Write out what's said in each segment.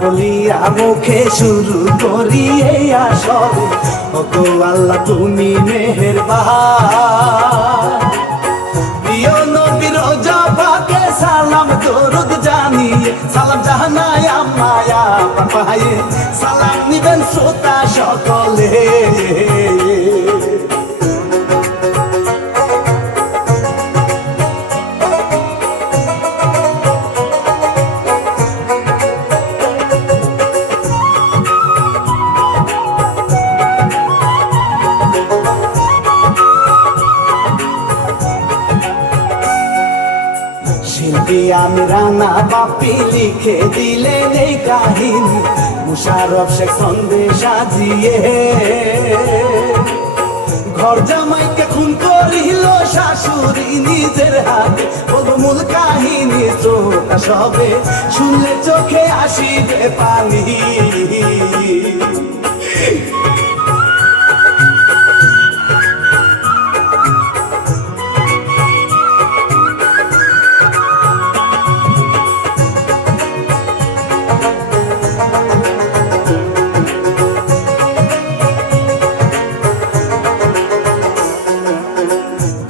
বলিয়া মুখে শুরু করি এই আসরে, ওগো আল্লাহ তুমি মেহেরবান। প্রিয় নবী রোজা পাকে সালাম দরুদ জানিয়ে, সালাম জাহানাই আম্মায়া পাপায়ে, সালাম নিবেন শ্রোতা সকলে। শিল্পী আমি রানা বাপি লিখে দিলেন এই কাহিনী, মুশারফ শেখ ছন্দে সাজিয়ে। ঘর জামাইকে খুন করিল শাশুড়ি নিজের হাতে, বলবো মূল কাহিনী শ্রোতা সবে শুনলে চোখে আসিবে পানি।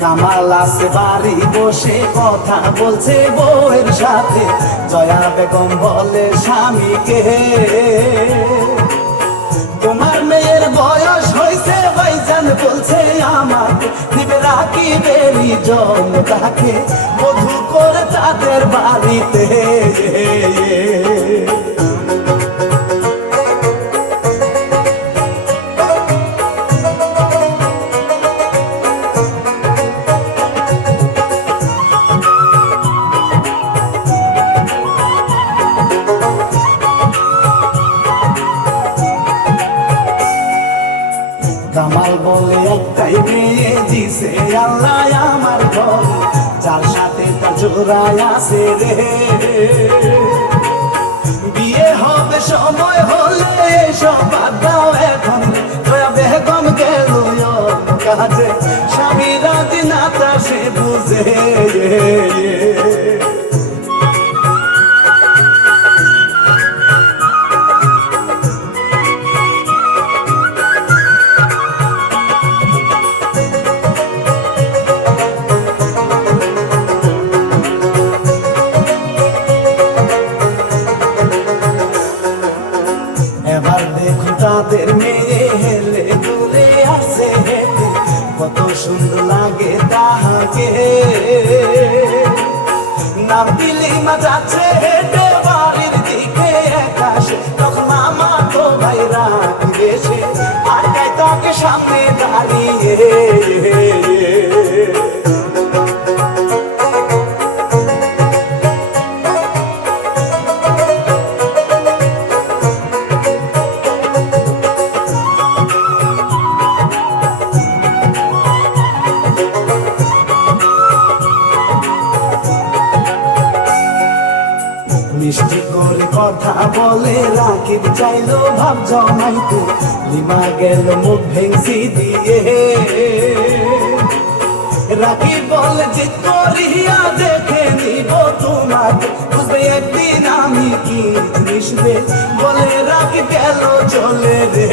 কামাল আছে বাড়ি বসে কথা বলছে বউয়ের সাথে, জয়া বেগম বলে স্বামীকে, তোমার মেয়ের বয়স হয়েছে ভাইজান বলছে আমাকে, দিবে রাখিবেরই জন্য তাকে বধূ করে তাদের বাড়িতে। কামাল বলে একটাই মেয়ে দিছে আল্লাহ আমার ঘর, যার সাথে তার জোড়ায় আছে রে। বিয়ে হবে সময় হলে সব বাদ দাও এখন, জয়া বেগম গেল কাজে, স্বামী রাজি না তা সে বুঝে। এবার দেখুন তাদের মেয়ে হেলে দূরে আসে হেঁটে, কত সুন্দর লাগে তাহাকে। নাম দিলিমা যাচ্ছে হেঁটে বাড়ির দিকে একাশে, তখন মামা তো ভাই রাখি এসে আটকায় তাকে সামনে দাঁড়িয়ে। মিষ্টি করে কথা বলে রাকিব চাইলো ভাব জমাইতে, লিমা গেল মুখ ভেঙসি দিয়ে। রাকিব বলে জিদ করিয়া দেখে নিব তোমাকে, বুঝবে একদিন আমি কি জিনিস রে, বলে রাকিব গেল চলে রে।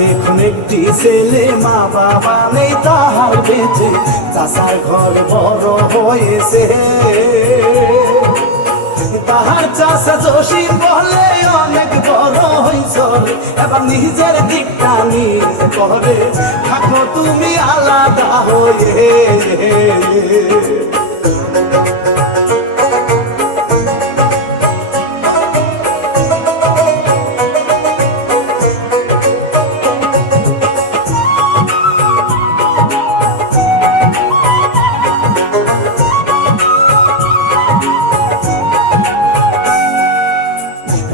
দেখুন একটি ছেলে মা বাবা নেই তাহার বেঁচে, চাচার ঘর বড় হয়েছে। তাহার চাচা জসিম বলে অনেক বড় হইছ, এবার নিজের দিকটা নিজে করে থাকো তুমি আলাদা হয়ে।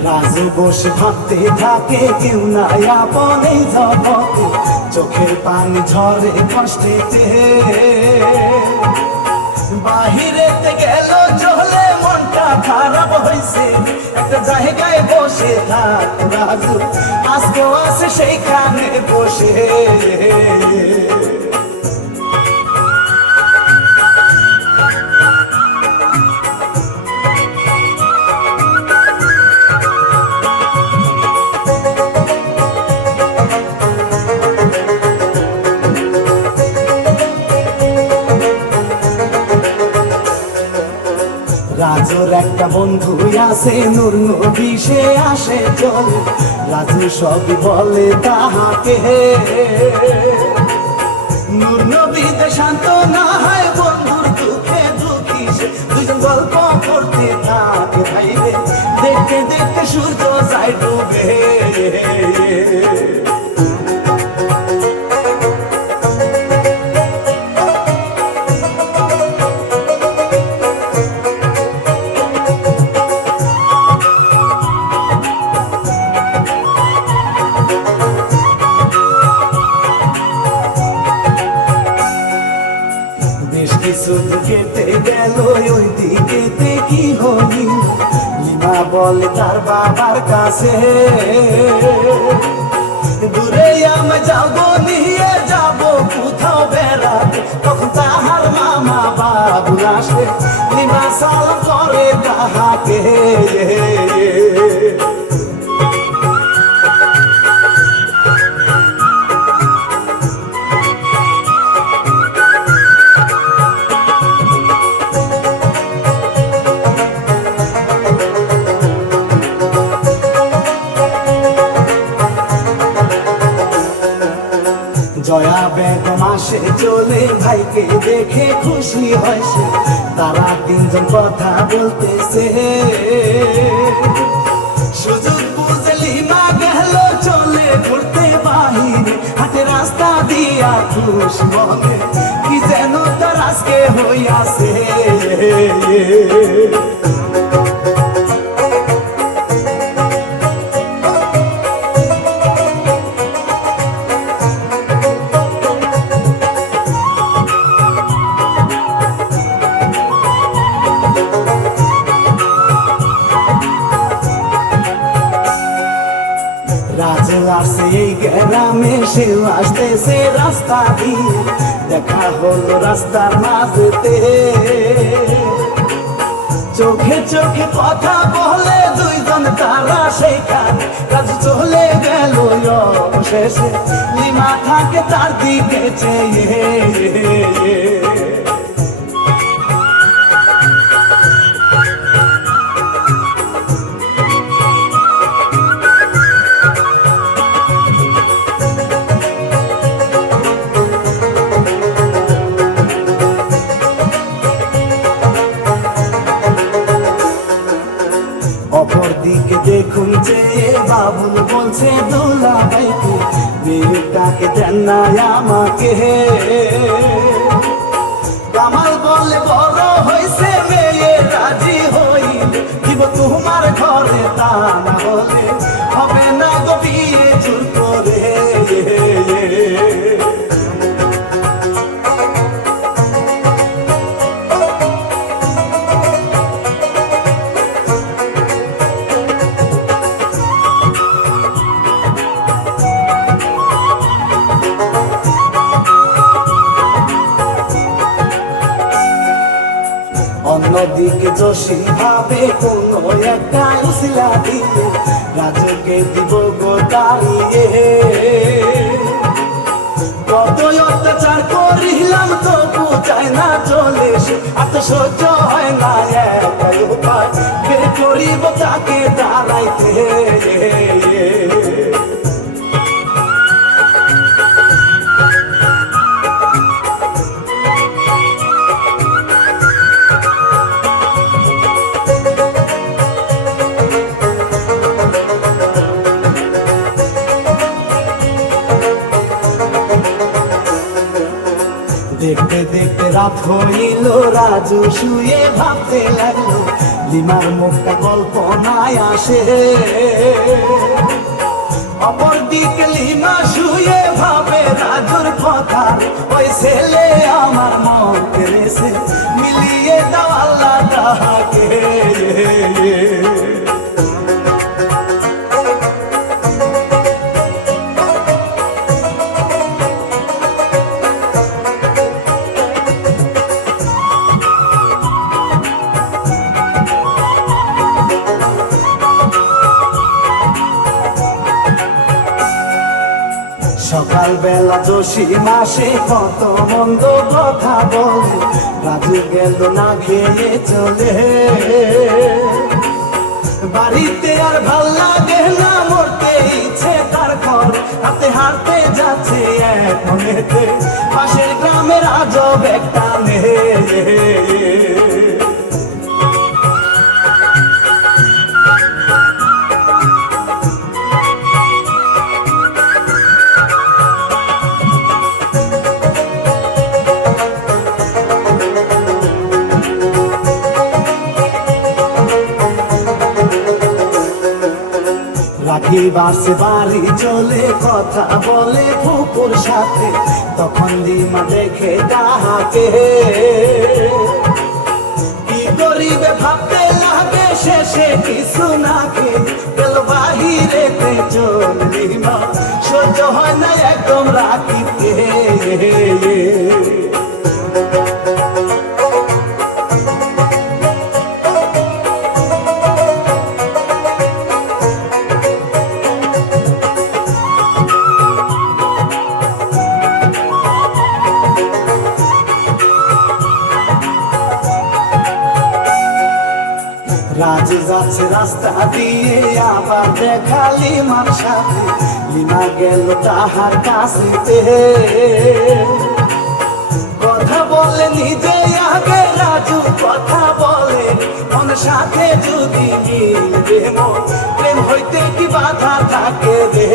রাজু বসে ভাবতে থাকে কেউ নাই আপন এই জগতে, চোখের পানি ঝরে কষ্টেতে। বাহিরেতে গেল চলে মনটা খারাপ হইছে, একটা জায়গায় বসে থাক রাজু, আজকেও আছে সেইখানে বসে। রাজুর একটা বন্ধু আছে নূর নবী, সে আসে চলে, রাজু সবই বলে তাহাকে। নূর নবীতে শান্ত না হয় বন্ধুর দুঃখে দুঃখী সে, দুজন গল্প করতে থাকে ভাইরে, দেখতে দেখতে সূর্য যায় ডুবে। কিছু কেটে গেল ওই দিকে কি হলি, লিমা বলে তার বাবার কাছে, দূরে আমি যাবো নিয়ে যাবো কোথাও বেড়াতে, তখন তাহার মামা বাবু আসে, লিমা সালাম করে তাহাকে। জয়া বেগম আসে চলে, ভাইকে দেখে খুশি হয়েছে, তারা তিনজন কথা বলতেছে। সুযোগ বুঝে লিমা গেল চলে ঘুরতে বাহিরে, হাতে রাস্তা দিয়া খুশ মনে, কি যেন তার আজকে হইয়াছে। রাজু আসে এই গ্রামে, সেও আসতেছে রাস্তা দিয়ে, দেখা হলো রাস্তার মাঝেতে, চোখে চোখে কথা বলে দুইজন তারা সেইখানে, রাজু চলে গেল অবশেষে, লিমা থাকে তার দিকে চেয়ে। অপরদিকে দেখুন যে বাবুল বলছে দোলা ভাইকে, মেয়েটাকে দেন না আমাকে। কামাল বলে বড় হয়েছে মেয়ে রাজি হইলে, দিব তোমার ঘরে, তা না হলে হবে না গো বিয়ে জোর করে। অন্যদিকে জসিম ভাবে কোনো একটা উসিলা দিয়ে রাজুকে দিব গো দাঁড়িয়ে। কত অত্যাচার করিলাম তবু চায় না চলে সে, আর তো সহ্য হয় না একটাই উপায়, বের করিব তাকে দাঁড়াইতে। দেখতে দেখতে রাত হইল, রাজু শুয়ে ভাবতে লাগলো, লিমার মুখটা কল্পনায় আসে। অপরদিকে লিমা শুয়ে ভাবে রাজুর কথা, ওই ছেলে আমার মন কেড়েছে, মিলিয়ে দাও আল্লাহ তাহাকে। সকালবেলা জসিম আসে, কত মন্দ কথা বলে, রাজু গেল না খেয়ে চলে। বাড়িতে আর ভাল লাগে না, মরতে ইচ্ছে তার ঘর, হাতে হাঁটতে যাচ্ছে এখনেতে, পাশের গ্রামের আজব একটা মেয়ে। রাখি বাসে বাড়ি চলে, কথা বলে ফুপুর সাথে, তখন লিমা দেখে তাহাকে। কি করিবে ভাবতে লাগে, শেষে কিছু না গেল বাহিরেতে চল লিমা, সহ্য হয় না একদম রাখিকে। রাজু যাচ্ছে রাস্তা দিয়ে, আবার দেখা লিমার সাথে, লিমা গেল তাহার কাছে। কথা বলে নিজে আগে, রাজু কথা বলে মনের সাথে, যদি মিলবে মন, প্রেম হইতে কি বাধা থাকে রে।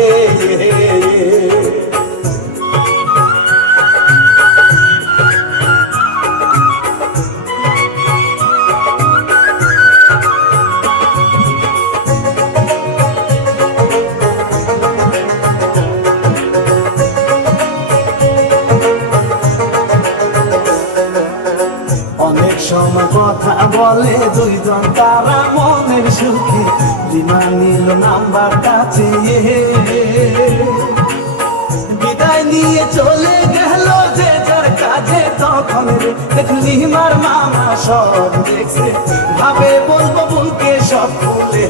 সময় কথা বলে দুইজন, তারা মনের সুখে, লিমা নিল নাম্বার কাছে, বিদায় নিয়ে চলে গেল যে যার কাজে। তখন লিমার মামা সব দেখছে, ভাবে বলবো বোনকে সব খুলে।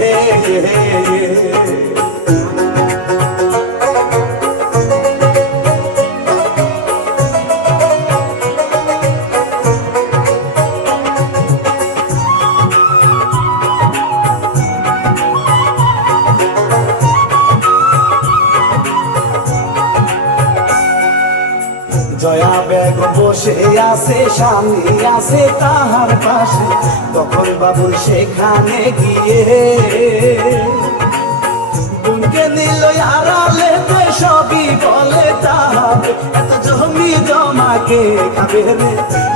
জয়া বেগ বসে আছে, স্বামী আছে তাহার পাশে, তখন বাবুল সেখানে গিয়ে বোনকে নিল আড়ালেতে, সবই বলে তাহার, এত জমি জমাকে খাবে রে,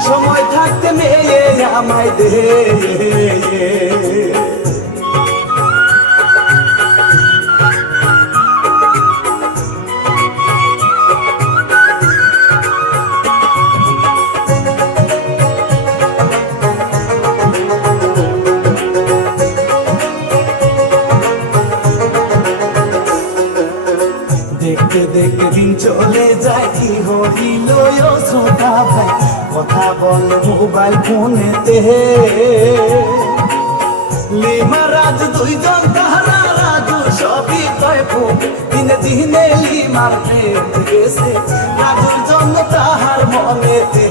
সময় থাকতে মেয়ে আমায় দে। দেখতে দেখতে দিন চলে যায়, কি হইল ছোটা ভাই, কথা বলে মোবাইল ফোনেতে। লিমা রাজু দুইজন তাহারা, রাজু সবই কয় ফুক, দিনে দিনে লিমার প্রেম গেছে, রাজুর জন্য তাহার মনেতে।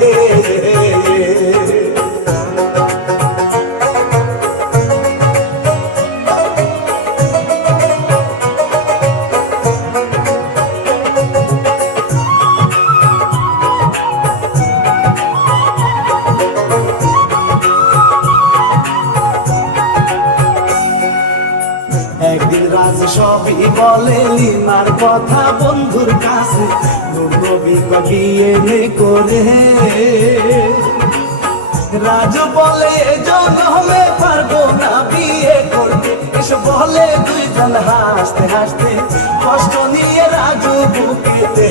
একদিন রাজু সবই বলে লিমার কথা বন্ধুর কাছে, নবী বিয়ে নেই করে। রাজু বলে জন্মে পারবো না বিয়ে করতে, এসব বলে দুইজন হাসতে হাসতে কষ্ট নিয়ে রাজু বুকেতে।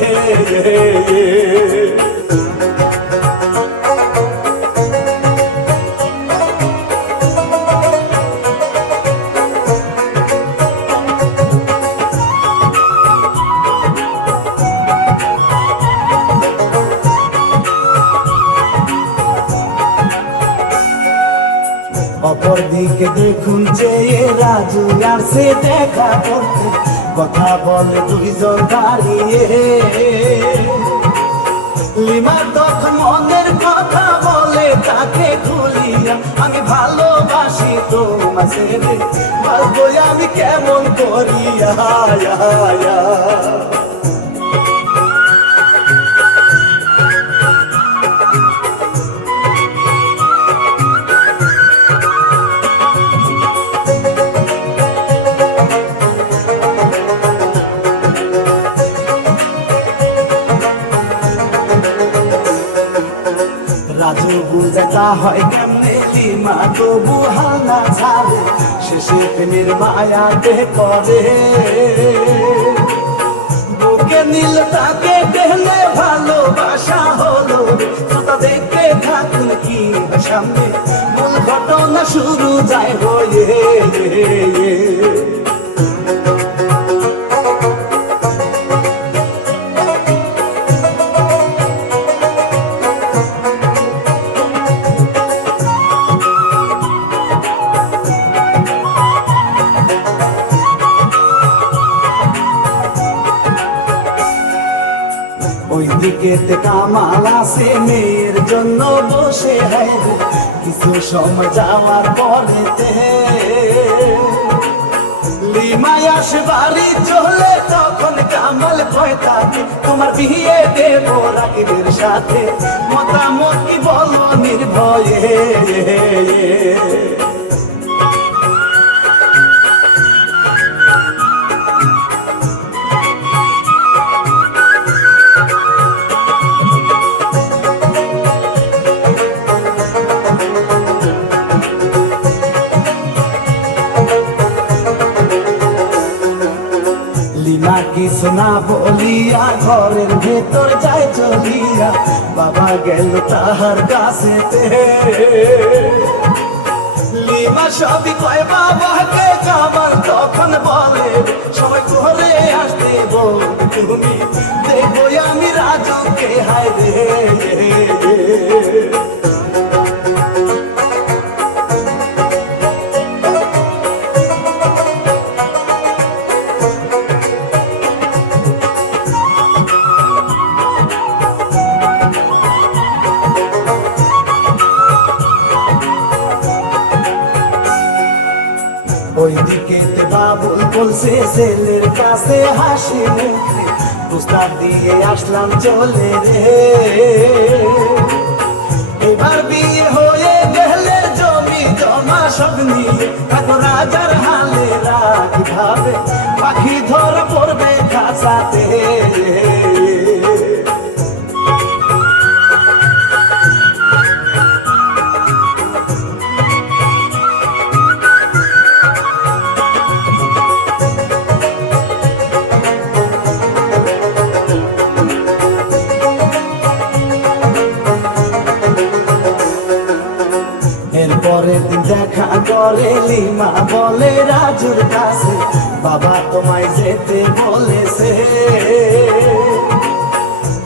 অপর দিকে দেখুন চেয়ে রাজু আসছে দেখা করতে, কথা বলে দুইজন দাঁড়িয়ে। লিমা তখন মনের কথা বলে তাকে খুলিয়া, আমি ভালোবাসি তোমাকে, বাসবো আমি কেমন করিয়া। রাজু বুঝাটা হয় কেমনে, লিমা তবু হানা ছাড়ে, শেষে প্রেমের মায়াতে করে। বুকে নীল তাকে কেনে ভালোবাসা হলো, তা দেখতে থাকুন কি সামনে মূল ঘটনা শুরু যায় হয়ে। ওই দিকে কামাল আছে মেয়ের জন্য বসে, হয় কিছু সময় যাওয়ার পরেতে লিমায় আসে বাড়ি চলে, তখন কামাল ভয় থাকে তোমার বিয়ে দেব রাকিবের সাথে, মতামত কি বলো নির্ভয়ে। লিমা কিছু না বলিয়া ঘরের ভেতর যায় চলিয়া, বাবা গেল তাহার কাছে। লিমা সবই কয় বাবাকে, কামাল তখন বলে সবাই ঘরে আসতে বল তুমি, দেখবো আমি রাজুকে হায় রে। ওই দিকে বাবুল বলছে ছেলের কাছে হাসি মুখে, প্রস্তাব দিয়ে আসলাম চলে রে। এবার বিয়ে হয়ে গেলে জমি জমা সব নিয়ে থাকো রাজার হালে, রাখি ভাবে পাখি ধরা পড়বে খাঁচাতে। পরের দিন দেখা করে লিমা বলে রাজুর কাছে, বাবা তোমায় যেতে বলেছে।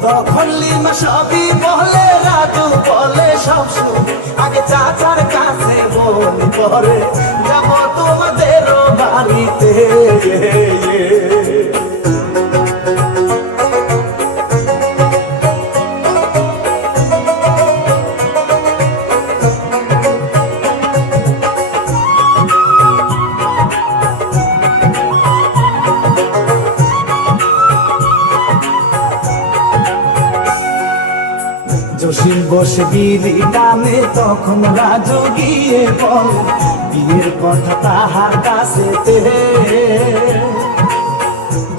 তখন লিমা সবই বলে, রাজু বলে সব শুনে, আগে চাচার কাছে বলি পরে যাব তোমাদেরও বাড়িতে। জসিম বসে বিড়ি টানে, তখন রাজু গিয়ে বলে বিয়ের কথা তাহার কাছে।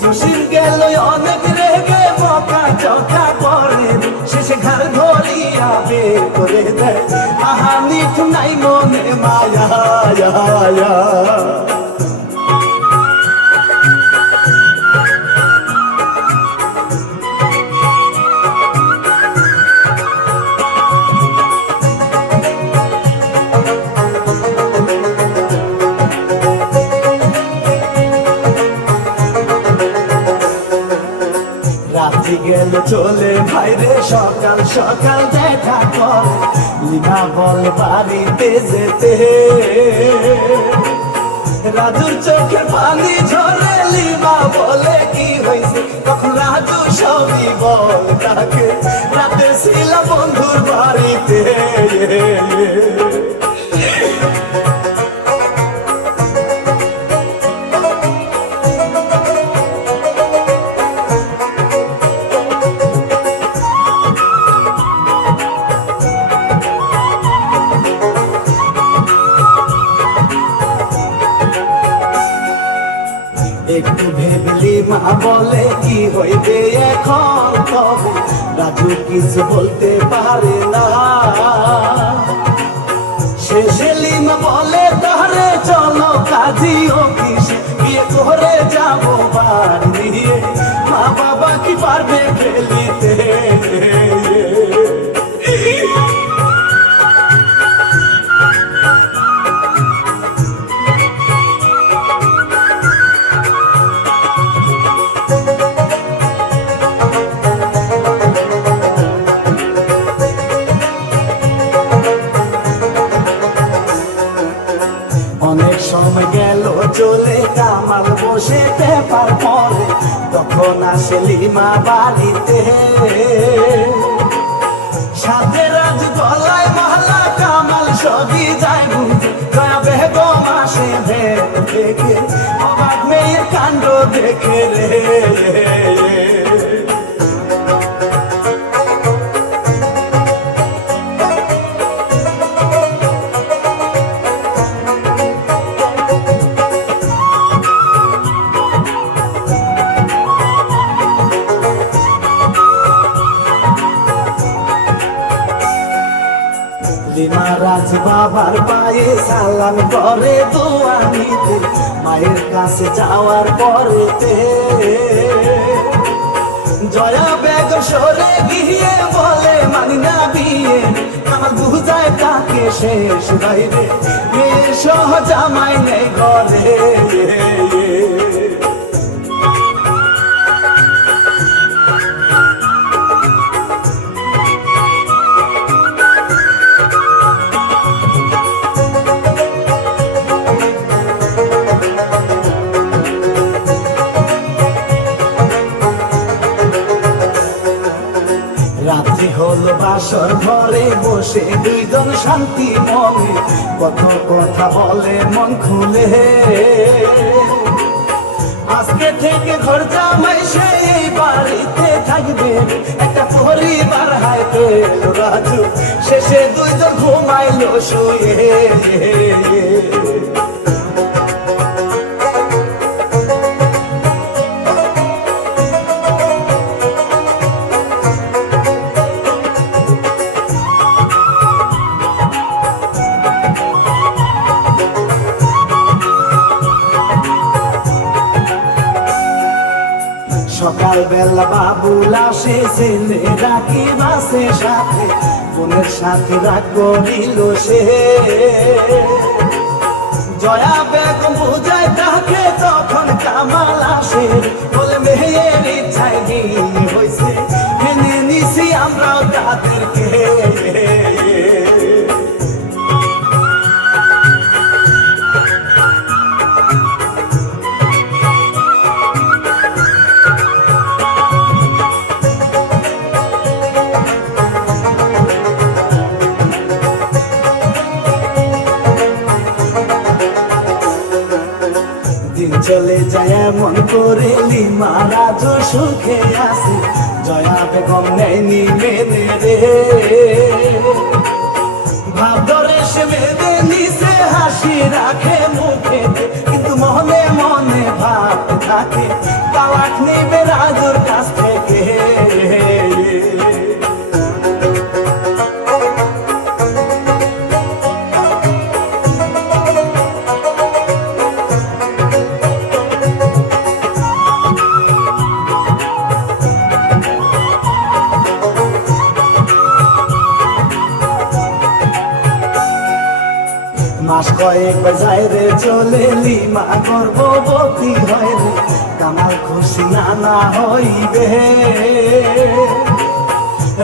জসিম গেল দেয় আহা নিঠু নাই মনে মায়া। রাত্রি গেল চলে ভাইরে সকাল সকাল দেখা করে লিমা বল বাড়িতে যেতে রাজুর চোখে পানি ঝরে লিমা বলে কি হয়েছে তখন রাজু সবই বল তাকে রাতে ছিল বন্ধুর বাড়িতে। একটু ভেবলি মা বলে কি হইবে এখন তবে রাজু কিছু বলতে পারে না। শেষে লিমা বলে তাহলে চলো কাজী অফিসে বিয়ে করে যাবো বাড়ি নিয়ে মা বাবা কি পারবে ফেলিতে। অনেক সময় গেল চলে কামাল বসে পেপার পরে তখন আসে লিমা বাড়িতে সাথে রাজ গলায় মালা কামাল সবই যায় বুঝে দয়া বেগম আসে ভেদ দেখে অবাক মেয়ের কাণ্ড দেখে রে। লিমা রাজ বাবার পায়ে সালাম করে দোয়া নিতে মায়ের কাছে যাওয়ার পরেতে জয়া বেগম সরে গিয়ে বলে মানি না বিয়ে আমার বুঝায় তাকে শেষ বাইরে মেয়ে সহ জামাই নেই ঘরে। রাত্রি হলো বাসর ঘরে বসে দুইজন শান্তি মনে কত কথা বলে মন খুলে আজকে থেকে ঘর জামাই সেই বাড়িতে থাকবে একটা পরিবার হাইতে রাজু শেষে দুইজন ঘুমাইলো শুয়ে। সকাল বেলা বাবুল আসে ছেলে রাখি বাসে সাথে বোনের সাথে রাগ করিল সে জয়া বেগম বুঝায় তাকে তখন কামাল আসে বলে মেয়ের ইচ্ছায় নিয়ে হয়েছে মেনে নিছি আমরাও তাদেরকে। দিন চলে যায় এমন করে লিমা রাজু সুখে আসে জয়া বেগম নেয়নি মেনে রে ভাব ধরে সে বেঁধে নিচে হাসি রাখে মুখে কিন্তু মনে মনে ভাব থাকে তালাক নিবে রাজুর কাছ থেকে। কয়েকবার যায় রে চলে লিমা গর্ভবতী হয় রে কামাল খুশি নানা হইবে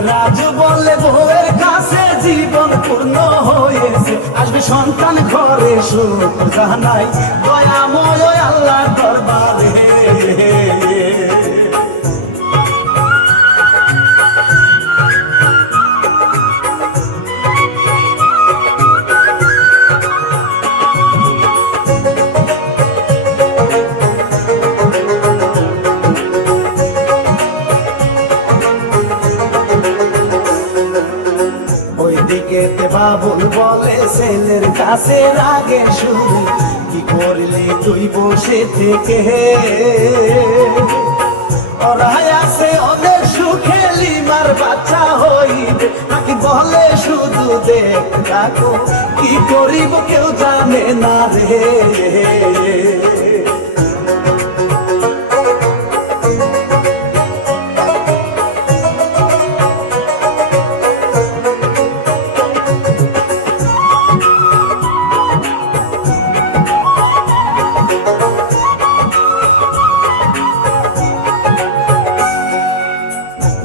রাজু বলে বউয়ের কাছে জীবন পূর্ণ হয়েছে আসবে সন্তান ঘরে সুখ জানাই দয়াময় আল্লাহ দরবারে ওইদিকেতে বাবুল বলে ছেলের কাছে রাগে শুরু কি করলি তুই বসে থেকে ওরাই আছে অনেক সুখে লিমার বাচ্চা হইবে নাকি বলে শুধু দেখ দেখো কি করিব কেউ জানে না রে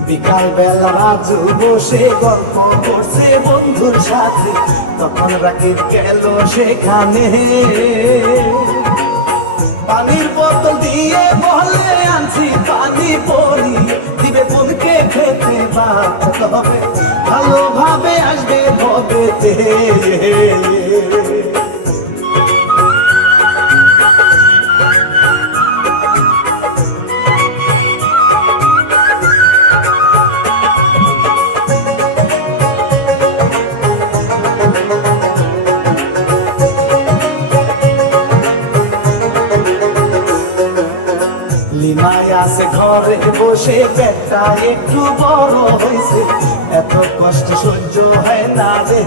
বিকাল বেলা রাজু বসে গল্প করছে বন্ধুর সাথে তখন রাকিব গেল সেখানে পানির বোতল দিয়ে বলে আনছি পানি পরি দিবে বোনকে খেতে বাচ্চা তবে ভালোভাবে আসবে ভবেতে লিমায় আছে ঘরে বসে পেটটা একটু বড় হয়েছে এত কষ্ট সহ্য হয় না রে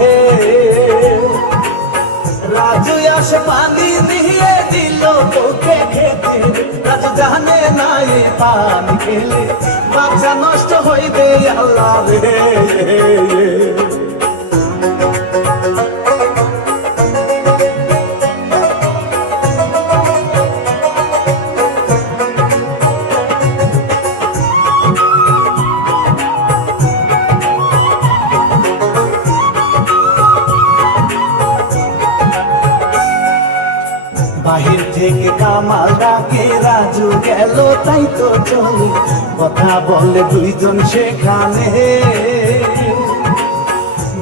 রাজু আসে পানি দিয়ে দিল তোকে খেতে রাজু জানে না এ পানি খেলে বাচ্চা নষ্ট হইবে আল্লাহ রে বাহির থেকে কামাল ডাকে রাজু গেল তাই তো চলে কথা বলে দুইজন সেখানে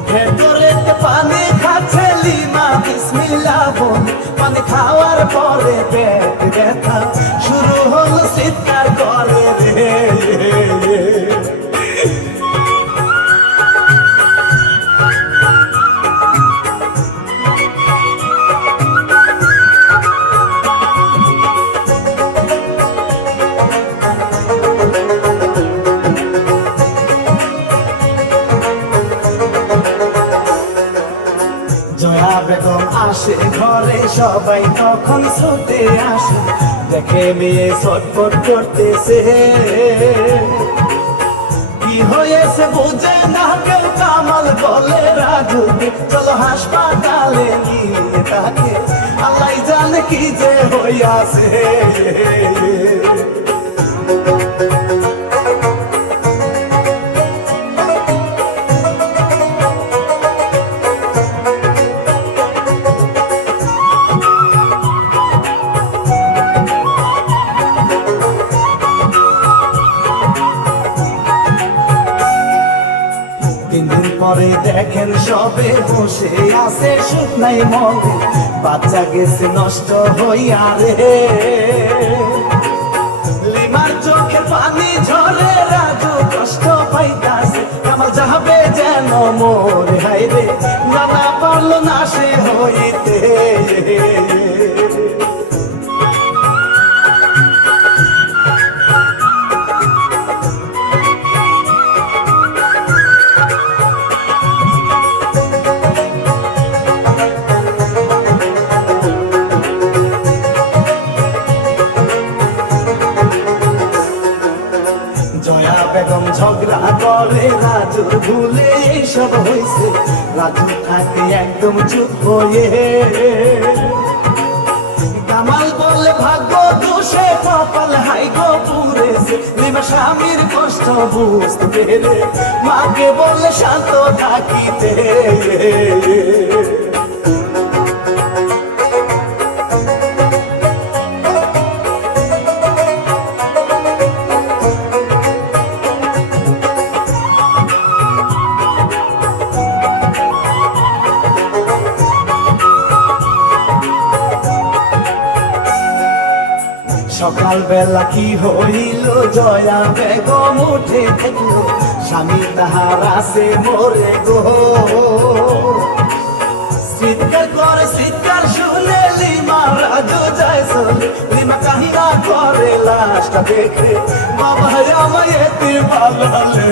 ভেতরে পানি খাচ্ছে লিমা বিসমিল্লাহ বলে পানি খাওয়ার পরে পেট ব্যথা শুরু হলো চিৎকার করে রে জয়া বেগম আসে ঘরে সবাই তখন ছুটে আসে দেখে মেয়ে ছটফট করতেছে কি হয়েছে বুঝে না কেউ কামাল বলে রাজু চলো হাসপাতালে নিয়ে তাকে আল্লাহ জানে কি যে হইয়াছে পরে দেখেন সবে বসে আছে সুখ নাই মনে বাচ্চা গেছে নষ্ট হইয়া রে লিমার চোখের পানি ঝরে রাজু কষ্ট পাইতাছে কামাল যাবে যেন মোরে হাই রে নানা পারলো না সে হইতে জয়া বেগম ঝগড়া করে রাজুর ভুলে এইসব হয়েছে, রাজু থাকে একদম চুপ হয়ে। কামাল বলে ভাগ্য দোষে কপাল হাই গো পুড়েছে, লিমা স্বামীর কষ্ট বুঝতে পেরে মাকে বলে শান্ত থাকিতে। সকাল বেলা কি হইল, জয়া বেগম উঠে দেখল স্বামী তাহার আছে মরে গো। চিৎকার করে চিৎকার শুনে লিমা রাজু যায় চলে, লিমা কাহিনা করে লাশটা দেখে বাবা আমায় এতে বালালে।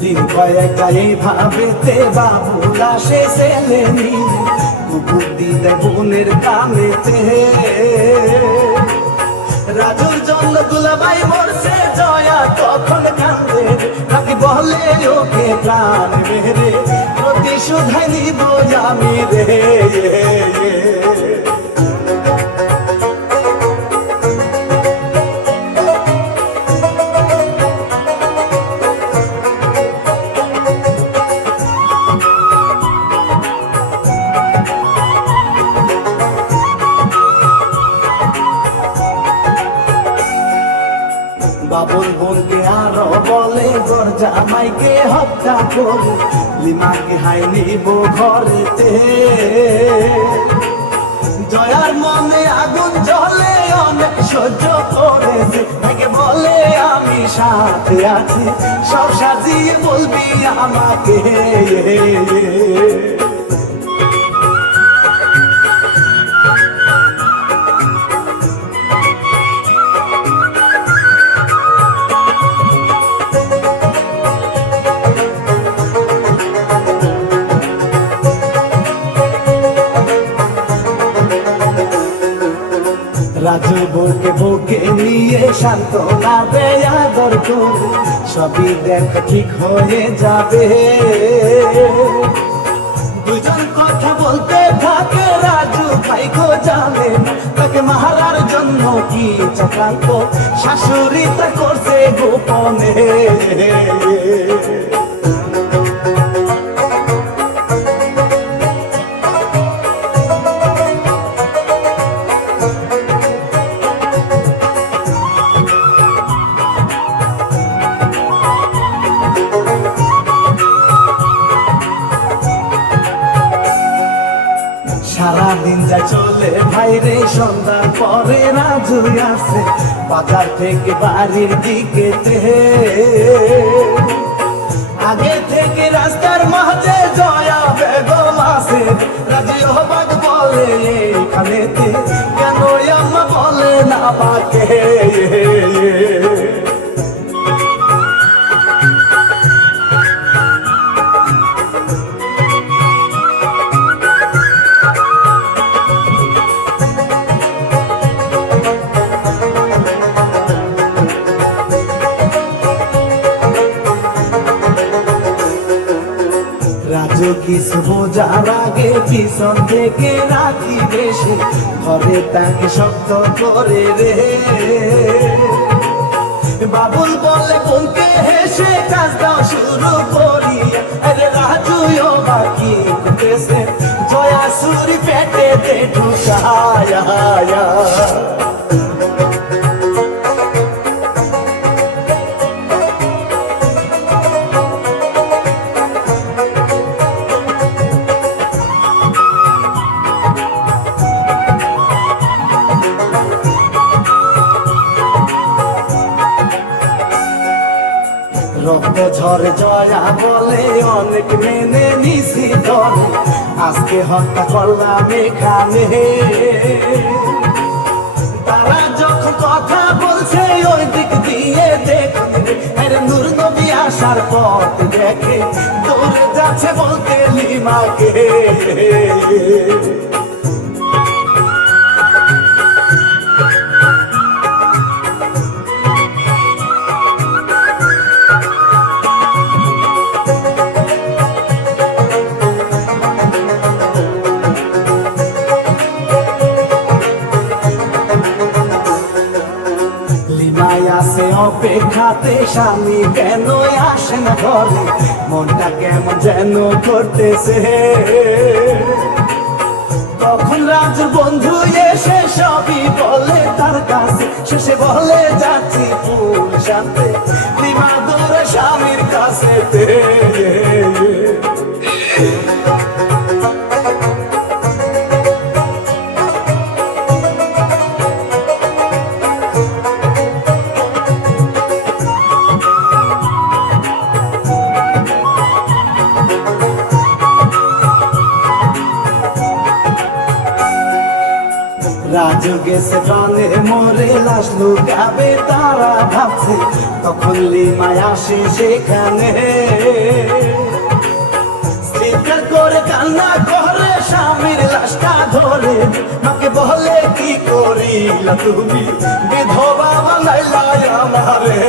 দিন কয়েকটা এইভাবেতে বাবু লাশে ছেলে নিয়ে কুকুর দিলে বোনের কামেতে। রাজুর জন্য দুলাভাই মরছে, জয়া তখন কান্দে, নাকি বলে ওকে প্রাণ মেরে প্রতিশোধাই নিব আমি রে। বাবুল বোনকে আরো বলে ঘর জামাইকে হত্যা করে লিমাকে হাই নিব ঘরেতে। জয়ার মনে আগুন জ্বলে অনেক সহ্য করেছে, তাকে বলে আমি সাথে আছি, সব সাজিয়ে বলবি আমাকে। রাজু বউকে বুকে নিয়ে সান্ত্বনা দেয় আদর করে, সবই দেখ ঠিক হয়ে যাবে। দুজন কথা বলতে থাকে, রাজু ভাই গো জানে তাকে মারার জন্য কি চক্রান্ত শাশুড়ি তা করছে গোপনে। সারাদিন যা চলে ভাইরে, সন্ধ্যার পরে রাজু আসে বাজার থেকে বাড়ির দিকে। আগে থেকে রাস্তার মাঝে জয়া বেগম আসে, রাজু অবাক বলে এখানেতে কেন আম্মা বলে না বাকে। রাজু কিছু বোঝার আগে পিছন থেকে রাখি বেশি ঘরে তাকে শক্ত করে রে। বাবুল বলে বোনকে হেসে কাজ দাও শুরু করি, আরে রাজু বাকি করতেছে, জয়া সুরি পেটে দে ঢুকায়া। রক্ত ঝরে জয়া বলে অনেক মেনে নিছি ধরে, আজকে হত্যা করলাম এখানে। পথ দেখে দৌড়ে যাচ্ছে বলতে লিমাকে। আছে অপেক্ষাতে স্বামী কেন আসে না ঘরে, মনটা কেমন যেন করতেছে। তখন রাজুর বন্ধু এসে সবই বলে তার কাছে, শেষে বলে যাচ্ছি ফুল শান্তে, লিমা দৌড়ে স্বামীর কাছে। রাজু গেছে প্রাণে মরে, লাশ লুকাবে তারা ভাবছে, তখন লিমায় আসে সেখানে। চিৎকার করে কান্না করে স্বামীর লাশটা ধরে, মাকে বলে কি করিলা তুমি, বিধবা বানাইলা আমারে।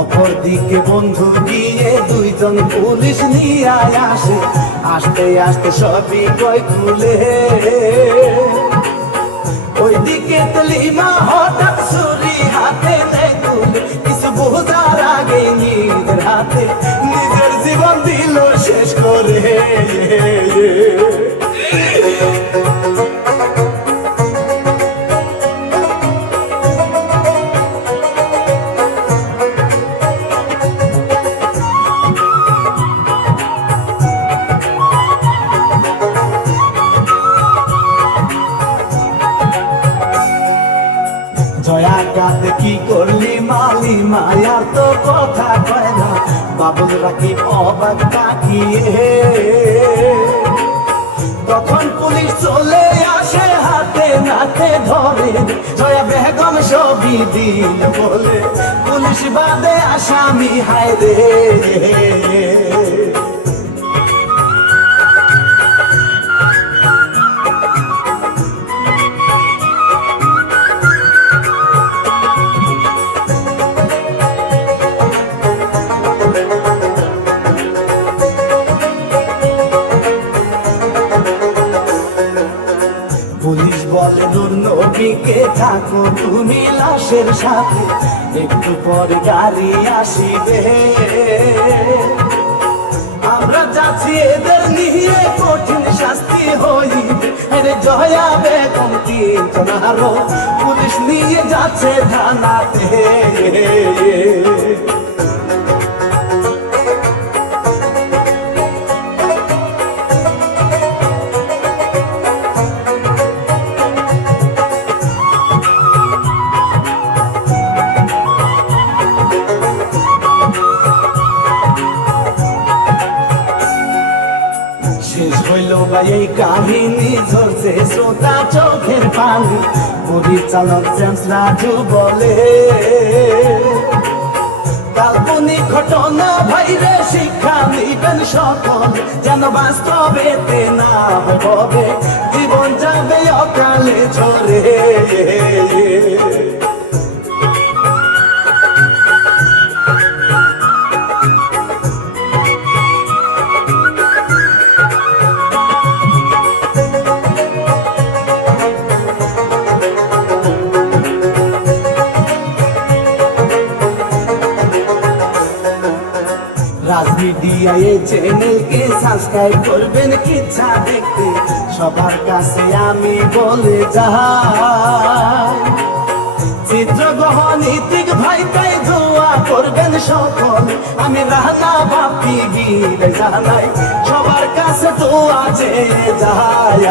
অপরদিকে বন্ধু গিয়ে দুইজন পুলিশ নিয়ে আসে, আস্তে আস্তে সবই কই খুলে। ওইদিকে লিমা হঠাৎ ছুরি হাতে নেয় তুলে, কিছু বোঝার আগে নিজের হাতে নিজের জীবন দিল শেষ করে। জয়া গাতে কি করলি মালি মায়ার তো কথা কয় না, বাবুলরা কি অবাক তাকিয়ে। তখন পুলিশ চলে আসে হাতে নাতে ধরে, জয়া বেগম সবই দিল বলে, পুলিশ বাদে আসামি হায় রে। পুলিশ বলে নূর নবীকে থাকো তুমি লাশের সাথে, একটু পরে গাড়ি আসিবে, আমরা যাচ্ছি এদের নিয়ে কঠিন শাস্তি হইবে। আরে জয়া বেগম তিনজন আরো পুলিশ নিয়ে যাচ্ছে থানাতে। শেষ হইল ভাই এই কাহিনী, ঝরছে শ্রোতা চোখের পানি, পরিচালক জেমস রাজু বলে, কাল্পনিক ঘটনা ভাইরে শিক্ষা নিবেন সকল, যেন বাস্তবেতে না হবে জীবন যাবে অকালে ঝরে। রাজমিডিয়া এই চ্যানেলকে সাবস্ক্রাইব করবেন, কিচ্ছা দেখতে সবার কাছে আমি বলে যাই। চিত্রগ্রহ নীতিক ভাই তাই দোয়া করবেন সকল, আমি রানা বাপি গিয়ে জানাই সবার কাছে দোয়া চেয়ে যায়।